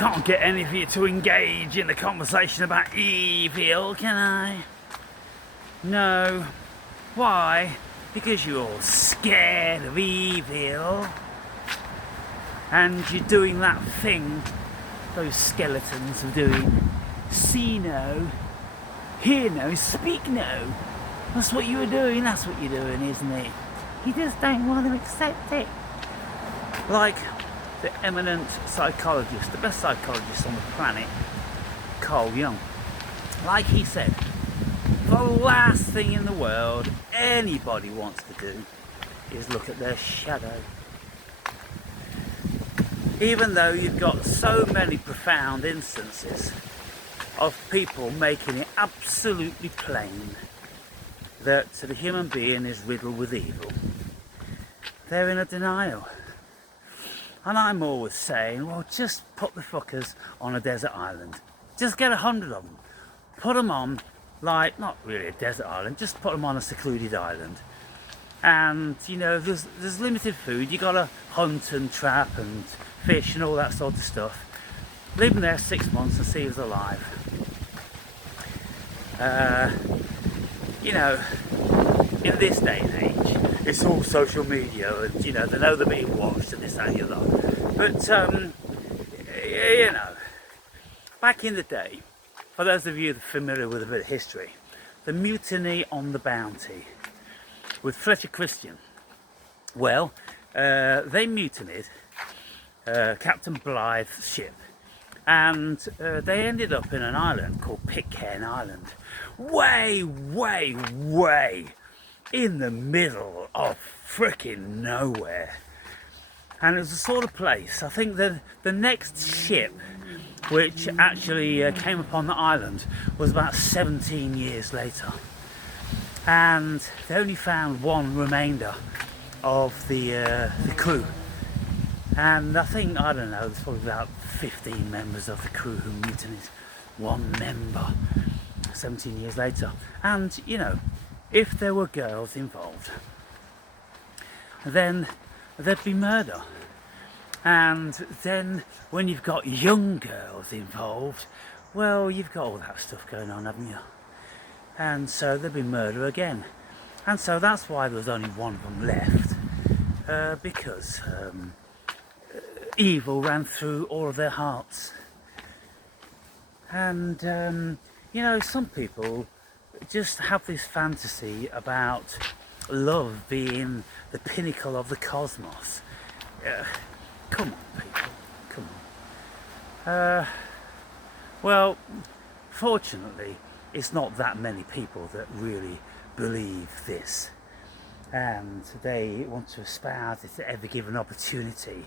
can't get any of you to engage in the conversation about evil, can I? No. Why? Because you're all scared of evil. And you're doing that thing those skeletons are doing. See no, hear no, speak no. That's what you were doing, that's what you're doing, isn't it? You just don't want to accept it. Like the eminent psychologist, the best psychologist on the planet, Carl Jung. Like he said, the last thing in the world anybody wants to do is look at their shadow. Even though you've got so many profound instances of people making it absolutely plain that the human being is riddled with evil, they're in a denial. And I'm always saying, well, just put the fuckers on a desert island. Just get 100 of them. Put them on, like, not really a desert island, just put them on a secluded island. And, you know, there's limited food. You gotta hunt and trap and fish and all that sort of stuff. Leave them there 6 months and see who's alive. You know, in this day and age, it's all social media and, you know, they know they're being watched and this, that and the other. But, you know, back in the day, for those of you that are familiar with a bit of history, the mutiny on the Bounty with Fletcher Christian. Well, they mutinied Captain Blythe's ship, and they ended up in an island called Pitcairn Island, way in the middle of frickin' nowhere. And it was the sort of place, I think the next ship which actually came upon the island was about 17 years later. And they only found one remainder of the crew. And I think, I don't know, there's probably about 15 members of the crew who mutinied. One member, 17 years later. And, you know, if there were girls involved, then there'd be murder. And then when you've got young girls involved, well, you've got all that stuff going on, haven't you? And so there'd be murder again. And so that's why there was only one of them left, because evil ran through all of their hearts. And, you know, some people just have this fantasy about love being the pinnacle of the cosmos. Come on, people, come on. Well, fortunately, it's not that many people that really believe this, and they want to espouse it at every given opportunity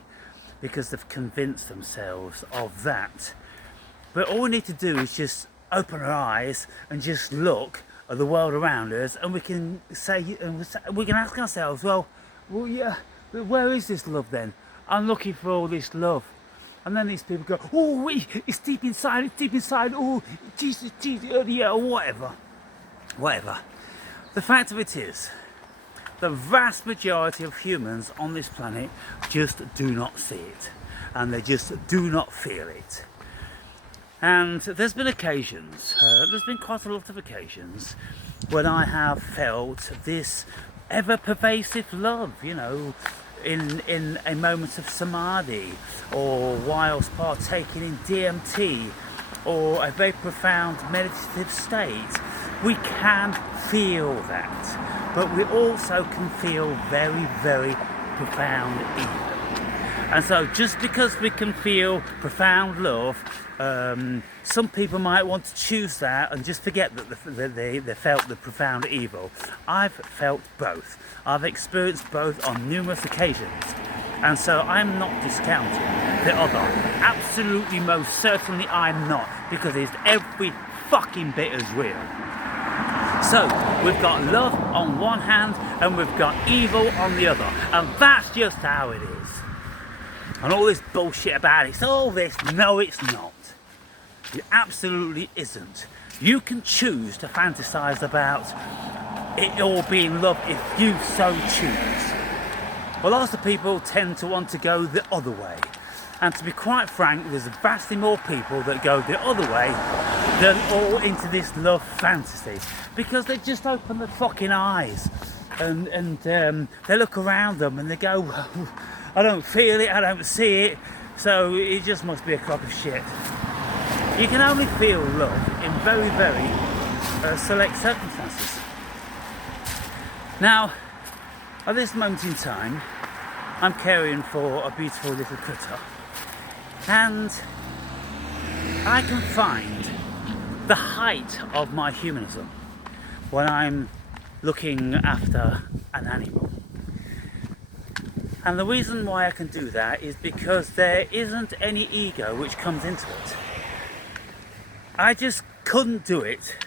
because they've convinced themselves of that. But all we need to do is just open our eyes and just look at the world around us, and we can say, we can ask ourselves, well, yeah, where is this love then? I'm looking for all this love. And then these people go, oh, it's deep inside, oh, Jesus, yeah, or whatever. The fact of it is, the vast majority of humans on this planet just do not see it. And they just do not feel it. And there's been occasions, there's been quite a lot of occasions, when I have felt this ever-pervasive love, you know, in a moment of samadhi, or whilst partaking in DMT, or a very profound meditative state. We can feel that, but we also can feel very, very profound evil. And so just because we can feel profound love, some people might want to choose that and just forget that they felt the profound evil. I've felt both. I've experienced both on numerous occasions. And so I'm not discounting the other. Absolutely, most certainly I'm not, because it's every fucking bit as real. So we've got love on one hand and we've got evil on the other. And that's just how it is. And all this bullshit about it's all this, no it's not. It absolutely isn't. You can choose to fantasize about it all being love if you so choose. Well, lots of people tend to want to go the other way. And to be quite frank, there's vastly more people that go the other way than all into this love fantasy, because they just open their fucking eyes and they look around them and they go, I don't feel it, I don't see it, so it just must be a crock of shit. You can only feel love in very, very select circumstances. Now, at this moment in time, I'm caring for a beautiful little critter, and I can find the height of my humanism when I'm looking after an animal. And the reason why I can do that is because there isn't any ego which comes into it. I just couldn't do it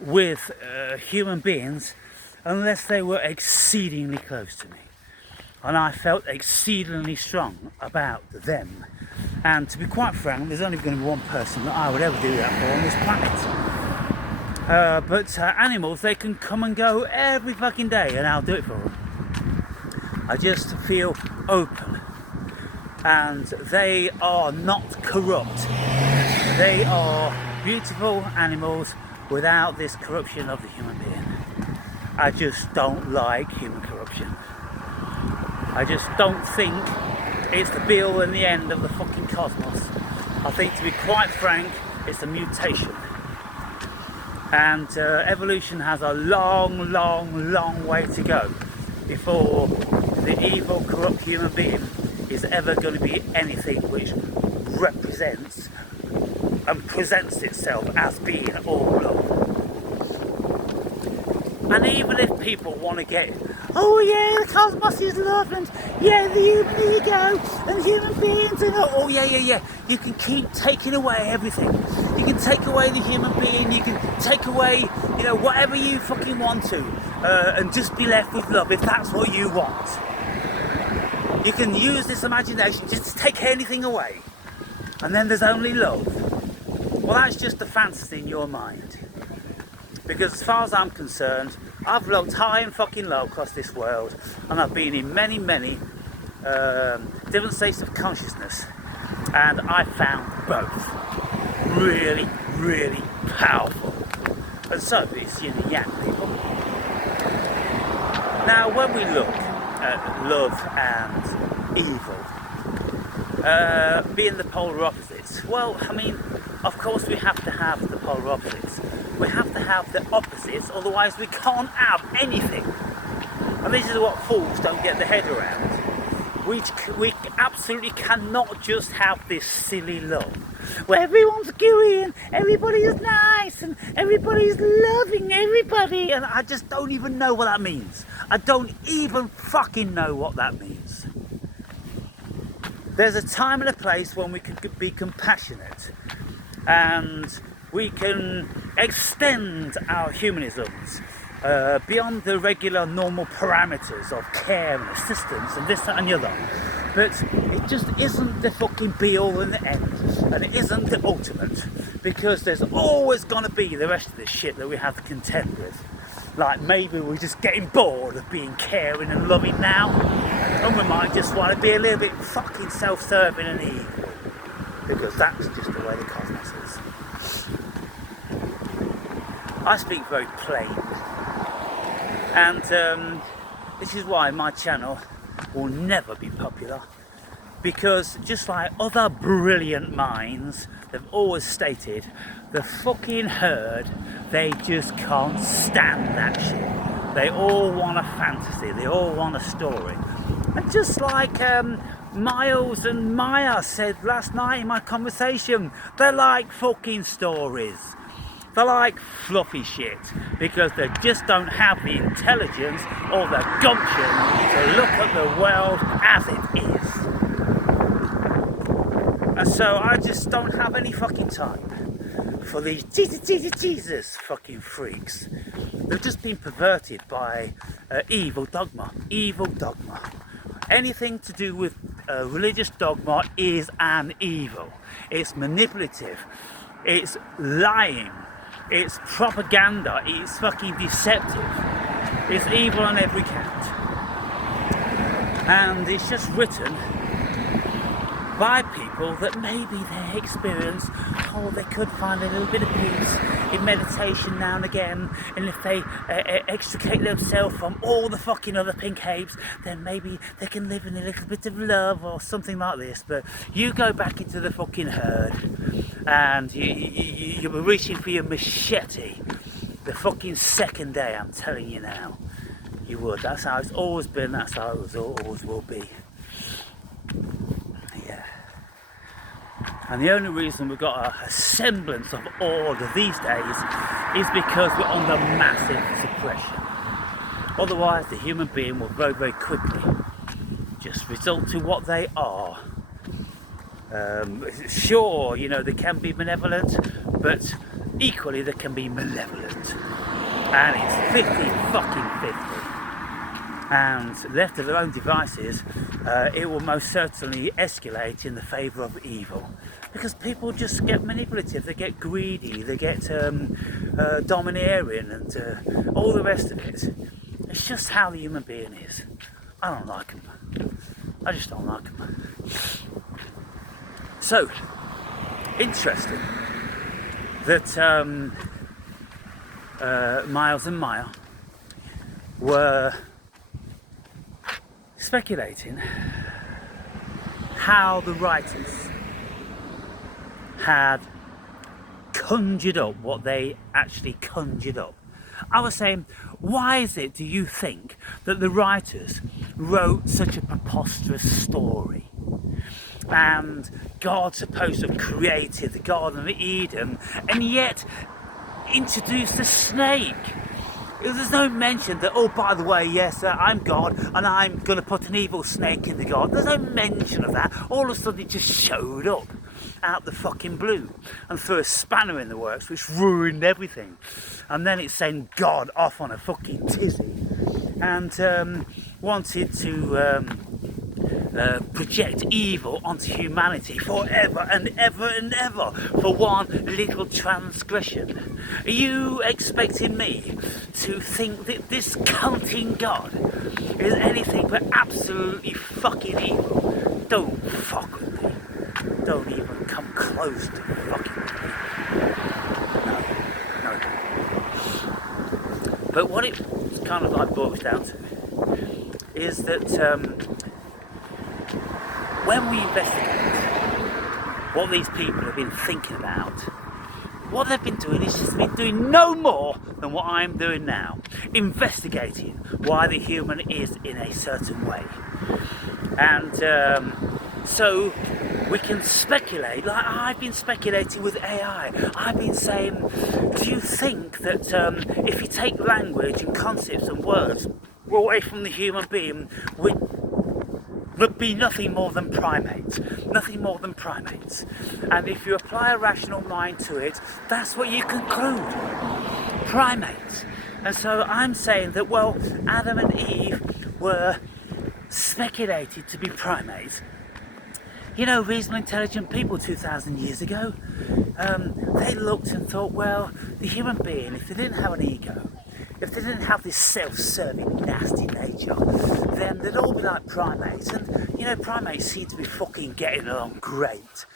with human beings unless they were exceedingly close to me. And I felt exceedingly strong about them. And to be quite frank, there's only going to be one person that I would ever do that for on this planet. But animals, they can come and go every fucking day and I'll do it for them. I just feel open. And they are not corrupt. They are beautiful animals without this corruption of the human being. I just don't like human corruption. I just don't think it's the be all and the end of the fucking cosmos. I think, to be quite frank, it's a mutation. And evolution has a long, long, long way to go before the evil, corrupt human being is ever going to be anything which represents and presents itself as being all love. And even if people want to get, oh yeah, the cosmos is love, and yeah, the human ego and human beings, and oh yeah, you can keep taking away everything. You can take away the human being, you can take away, whatever you fucking want to, and just be left with love if that's what you want. You can use this imagination just to take anything away, and then there's only love. Well, that's just a fantasy in your mind. Because as far as I'm concerned, I've looked high and fucking low across this world, and I've been in many, many different states of consciousness, and I found both really, really powerful. And so is yin and yang, people. Now, when we look at love and evil being the polar opposites, well, I mean, of course we have to have the polar opposites. We have to have the opposites, otherwise we can't have anything. And this is what fools don't get their head around. We absolutely cannot just have this silly love where everyone's gooey and everybody's nice and everybody's loving everybody, and I just don't even know what that means. I don't even fucking know what that means. There's a time and a place when we can be compassionate and we can extend our humanisms beyond the regular normal parameters of care and assistance and this, that and the other. But it just isn't the fucking be all and the end, and it isn't the ultimate, because there's always going to be the rest of this shit that we have to contend with. Like, maybe we're just getting bored of being caring and loving now, and we might just want to be a little bit fucking self-serving and evil, because that's just the way the cosmos is. I speak very plain, and this is why my channel will never be popular, because just like other brilliant minds, they've always stated, the fucking herd, they just can't stand that shit. They all want a fantasy, they all want a story. And just like Miles and Maya said last night in my conversation, they're like fucking stories. They're like fluffy shit, because they just don't have the intelligence or the gumption to look at the world as it is. And so I just don't have any fucking time for these Jesus fucking freaks. They've just been perverted by evil dogma. Evil dogma. Anything to do with religious dogma is an evil. It's manipulative. It's lying. It's propaganda, it's fucking deceptive, it's evil on every count. And it's just written by people that maybe they experience, they could find a little bit of peace in meditation now and again, and if they extricate themselves from all the fucking other pink apes, then maybe they can live in a little bit of love or something like this. But you go back into the fucking herd and you were reaching for your machete the fucking second day, I'm telling you now. You would. That's how it's always been, that's how it always will be. Yeah. And the only reason we've got a semblance of order these days is because we're under massive suppression. Otherwise, the human being will very, very quickly just result to what they are. Sure, you know, they can be benevolent, but equally they can be malevolent. And it's 50 fucking 50. And left to their own devices, it will most certainly escalate in the favour of evil, because people just get manipulative, they get greedy, they get domineering, and all the rest of it. It's just how the human being is. I don't like them. I just don't like them. So interesting that Miles and Maya were speculating how the writers had conjured up what they actually conjured up. I was saying, why is it, do you think, that the writers wrote such a preposterous story? And God's supposed to have created the Garden of Eden and yet introduced a snake. There's no mention that, oh, by the way, yes, I'm God and I'm going to put an evil snake in the garden. There's no mention of that. All of a sudden it just showed up out the fucking blue and threw a spanner in the works, which ruined everything. And then it sent God off on a fucking tizzy and wanted to project evil onto humanity forever and ever and ever for one little transgression. Are you expecting me to think that this cunting God is anything but absolutely fucking evil? Don't fuck with me. Don't even come close to fucking with me. No. But what it kind of like boils down to is that when we investigate what these people have been thinking about, what they've been doing is just been doing no more than what I'm doing now, investigating why the human is in a certain way. And so we can speculate, like I've been speculating with AI. I've been saying, do you think that if you take language and concepts and words away from the human being, would be nothing more than primates, and if you apply a rational mind to it, that's what you conclude, primates. And so I'm saying that, well, Adam and Eve were speculated to be primates. You know, reasonable, intelligent people 2,000 years ago, they looked and thought, well, the human being, if they didn't have an ego, if they didn't have this self-serving, nasty nature, then they'd all be like primates. And, you know, primates seem to be fucking getting along great.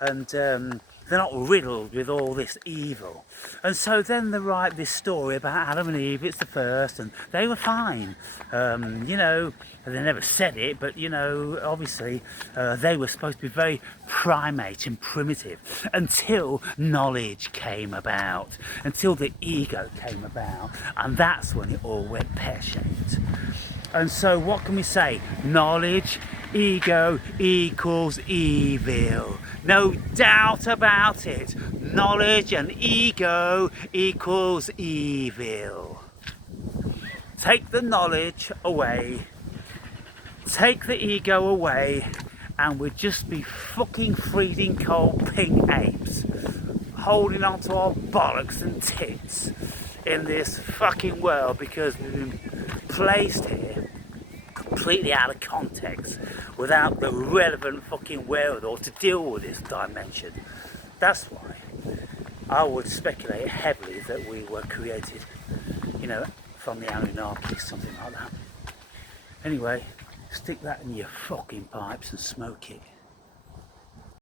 And they're not riddled with all this evil. And so then they write this story about Adam and Eve, it's the first, and they were fine. You know, they never said it, but, you know, obviously they were supposed to be very primate and primitive until knowledge came about, until the ego came about, and that's when it all went pear-shaped. And so what can we say? Knowledge, ego equals evil. No doubt about it. Knowledge and ego equals evil. Take the knowledge away, take the ego away, and we'd just be fucking freezing cold pink apes, holding on to our bollocks and tits in this fucking world because we've been placed here completely out of context without the relevant fucking wherewithal to deal with this dimension. That's why I would speculate heavily that we were created, you know, from the Anunnaki, something like that. Anyway, stick that in your fucking pipes and smoke it.